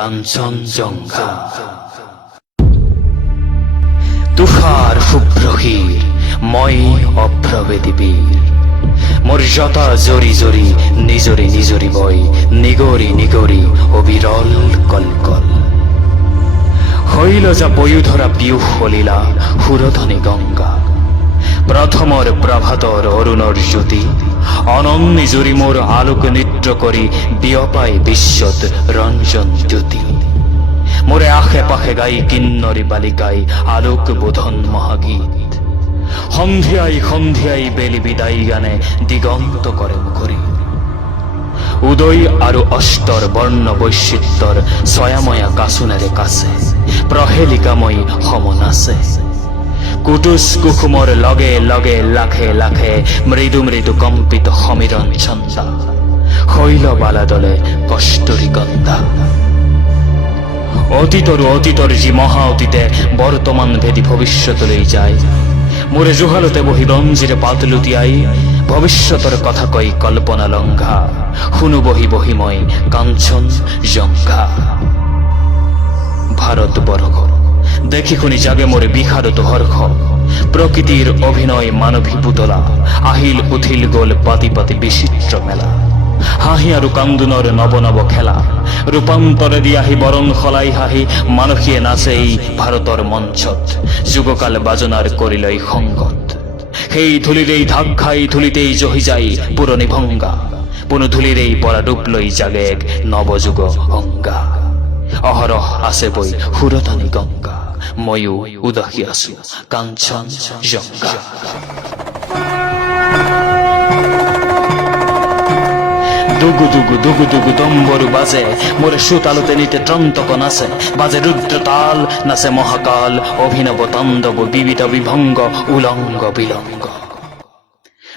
কাঞ্চনজঙ্ঘা। তুষার শুভ্রহীর মই অভ্রবেদী বীর, মোর যথা জরি জরি নিজরি নিজরি বই, নিগরি নিগরি অবিরল কলকল। হইল যা বয়ুধরা পিয়ুষ হলিলা হুরধ্বনি গঙ্গা, প্রথমর প্রভাতর অরুণর জ্যোতি, অনন্যি জুরি মোর আলোক নৃত্য করি বিয়পাই বিশ্বত রঞ্জন জ্যোতি। মোরে আখে পাখে গাই কিন্নরী বালিকাই আলোক বোধন মহাগীত, সন্ধিয়াই সন্ধিয়াই বেলি বিদায়ী গানে দিগন্ত করে মুখরি। উদয় আৰু অষ্টৰ বৰ্ণ বৈচিত্ৰৰ ছয়াময়া কাচোনেৰে কাছে, প্ৰহেলিকাময়ী সম নাচে। কুটুস কুসুমৰ লগে লগে লাখে লাখে মৃদু মৃদু কম্পিত সমীৰণ ছন্দা, শৈল বালাদলে কষ্টৰী গন্ধা। অতীতৰো অতীতৰ যি মহা অতীতে বৰ্তমান ভেদি ভৱিষ্যতলৈ যায়, মোৰে জোহালতে বহি ৰঞ্জিৰে পাত লুটিয়াই ভৱিষ্যতৰ কথা কৈ কল্পনা লংঘা, শুনো বহি বহি মই কাঞ্চনজঙ্ঘা। ভাৰতবৰ্ষ দেখি শুনি জাগে মোৰে বিষাদত হৰ্ষ, প্ৰকৃতিৰ অভিনয় মানৱী পুতলা, আহিল উঠিল গল পাতি পাতি বিচিত্ৰ মেলা। হাঁহি আৰু কান্দোনৰ নৱ নৱ খেলা, ৰূপান্তৰে দি আহি বৰণ সলাই হাঁহি মানসীয়ে নাচে এই ভাৰতৰ মঞ্চত, যুগকাল বাজনাৰ কৰিলৈ সংগত। সেই ধূলিৰেই ঢাক খাই ধূলিতেই জহি যায় পুৰণি ভংগা, পুনু ধূলিৰেই পৰা ৰূপ লৈ জাগে এক নৱযুগ অংগা। অহৰহ আছে বৈ সুৰধনী গংগা, ময়ো উদাসী আছো কাঞ্চনজঙ্ঘা। দুগু দুগু দুগু দুগু দম্বরু বাজে, মোরে সুতালুতে নিতে ত্রন্তক নাচে, বাজে রুদ্র তাল, নাচে মহাকাল অভিনব তাণ্ডব বিবিধ বিভঙ্গ উলঙ্গ বিলঙ্গ।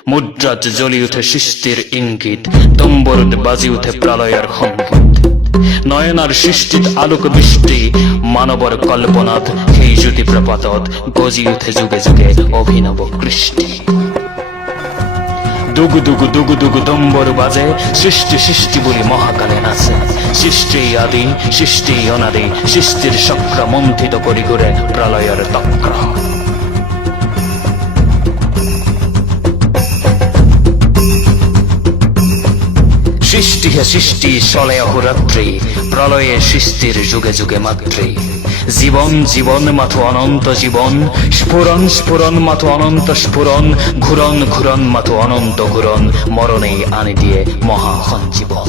মুদ্রাত জ্বলি উঠে সৃষ্টির ইঙ্গিত, দম্বরুত বাজি উঠে প্রলয়ের সংগীত। নয়নার সৃষ্টিত আলোক বৃষ্টি, মানবর কল্পনাত সেই জ্যোতি প্রপাতত গজি উঠে যুগে যুগে অভিনব কৃষ্টি। দুগু দুগু দুগু দুগু দম্বর বাজে, সৃষ্টি সৃষ্টি বলি মহাকালে নাচে। সৃষ্টি আদি সৃষ্টি অনাদি, সৃষ্টির চক্র মন্থিত করি ঘুরে প্রলয়ের তক্র। সৃষ্টি হে সৃষ্টি চলে অহোরাত্রি, প্রলয়ে সৃষ্টির যুগে যুগে মাতৃ। জীবন জীবন মাথো অনন্ত জীবন, স্ফুরণ স্ফুরণ মাথো অনন্ত স্ফুরণ, ঘুরন ঘুরন মাথো অনন্ত ঘুরন, মরণেই আনি দিয়ে মহা সঞ্জীবন।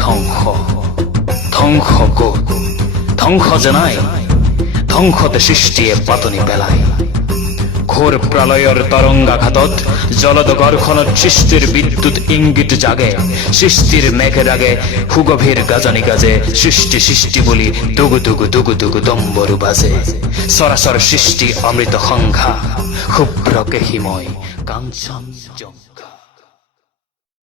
ধ্বংস ধ্বংস গো ধ্বংস জানাই, ধ্বংসতে সৃষ্টিয়ে পাতনি পেলায়। ঘোর প্রলয়ের তরঙ্গাঘাতত জলদ গর্খনত সৃষ্টির বিদ্যুৎ ইঙ্গিত জাগে, সৃষ্টির মেঘের আগে সুগভীর গাজানি গাজে। সৃষ্টি সৃষ্টি বলি দুগু দুগু দুগু দুগু দম্বরু বাজে, সরাসর সৃষ্টি অমৃত সংঘা, শুভ্র কেহিময় কাঞ্চনজঙ্ঘা।